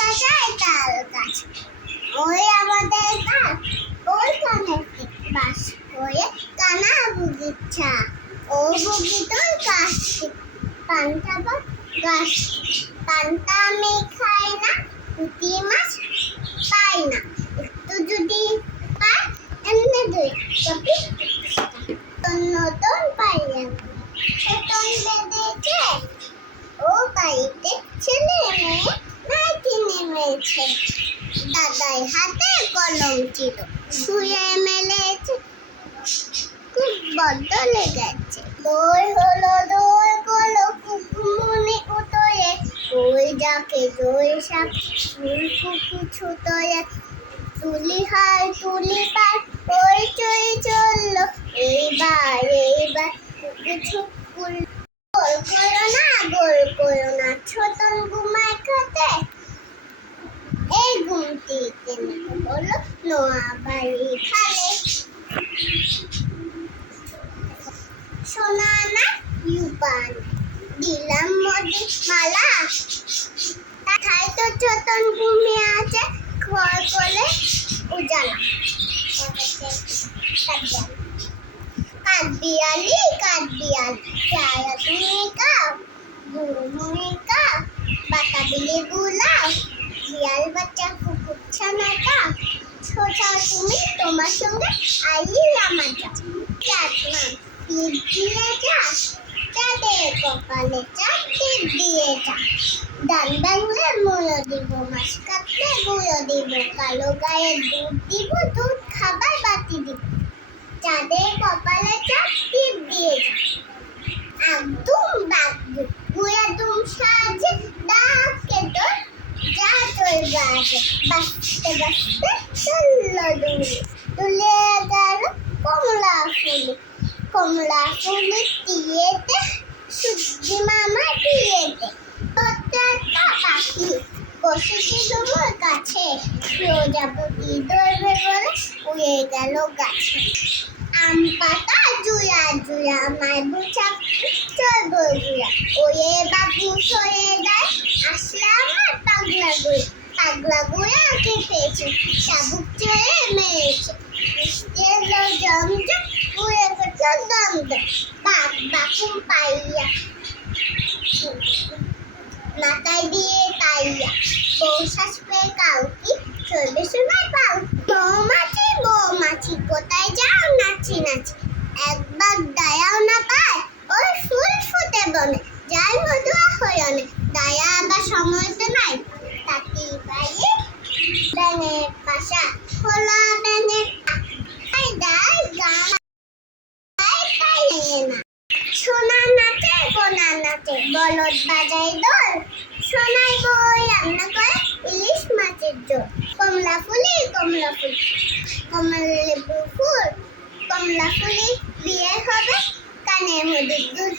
সাজায় তাল গাছ। ওই আমাদের গাছ, ওইখানে বাস করে কানা বুগিচ্ছা। ও বুগি তোর গাছ, পান্তা ভাত গাছ। পান্তা আমি খাই না, পুঁটি মাছ পাই না। একটু যদি পাই এমনি দুই কপি নতুন পাইলাম। ছোটন বেঁধেছে, ও বাড়িতে ছেলে মেয়ে নাইটি নেমেছে। দাদাই হাতে কলম ছিল, শুয়ে মেলেছে, খুব বড্ড লেগেছে। দই হলো দই হলো কুকুমুনি উতয়ে, ওই যাকে দই শাক ফুল কুকু ছুতয়ে। তুলি হাই তুলি পার ওই চই চললো, এইবার কুকু ছুকুল। গোল করো না গোল করো না, ছোটন ঘুমায় খাতে। এই ঘুমটি কেনে বললো নোয়া বাড়ি খালে। সোনা না ইউপান দিলাম মদি মালা, তাই তো ছোটন ঘুমিয়ে আছে ঘর কোলে উজালা। কাঠবিড়ালি চায়া তুমি কাও, বুড়ি কাও, বাতাবিলি বুলাও, শিয়াল বাচ্চা কুকুর ছানাটা। ছোটা তুমি তোমার সঙ্গে আইলি আমার যা। চাটনা টিপ দিয়ে যা, চাঁদের কপালে চাপ টিপ দিয়ে যা। ডান বাংলে মুলো দিব, মাছ কাটলে গুঁড়ো দিব, কালো গায়ে দুধ দিব, দুধ খাবার বাতি দিব। চাঁদের কপালে চাপ টিপ দিয়ে যা। একদম বাগদুম গুয়া দুম সাজে, ডাকে তোর যা তোর গাছে। বাঁচতে বাঁচতে চললো দুলে গেল কমলা ফুলের টিয়েতে, সূর্যি মামা টিয়েতে। একটা পাখি বসেছিল মোর কাছে, প্রজাপতি ধরবে বলে উড়ে গেল গাছে। আম পাতা জুড়া মায় বুঝা চলবো গুড়া, ওয়ে বাবু সরে গায়ে আসলে আমার পাগলা গুড়া খেপেছে, চাবুক চড়ে মেরেছে। এলো জমজম উড়ে গেছে দমদম, বাকুম পাইয়া মাথায় দিয়ে তাইয়া। বউ শাসবে কাউকি চলবে শোনায় পাও। মৌমাছি কোথায় যাও নাচি নাচি, একবার দয়াও না পায় ওই ফুল ফুটে বনে, যাই মধুয়া হয়নে। দয়া আবার সময় তো নাই, তাতি বাইয়ে ব্যাঙের পাশা খোলা ব্যাঙের সোনা নাচে কোনা নাচে, বলদ বাজায় দোল, সোনাই বই রান্না করে ইলিশ মাছের ঝোল। কমলা ফুলি কমলা লেবু ফুল, কমলা ফুলি বিয়ে হবে কানে মধুর দুধ।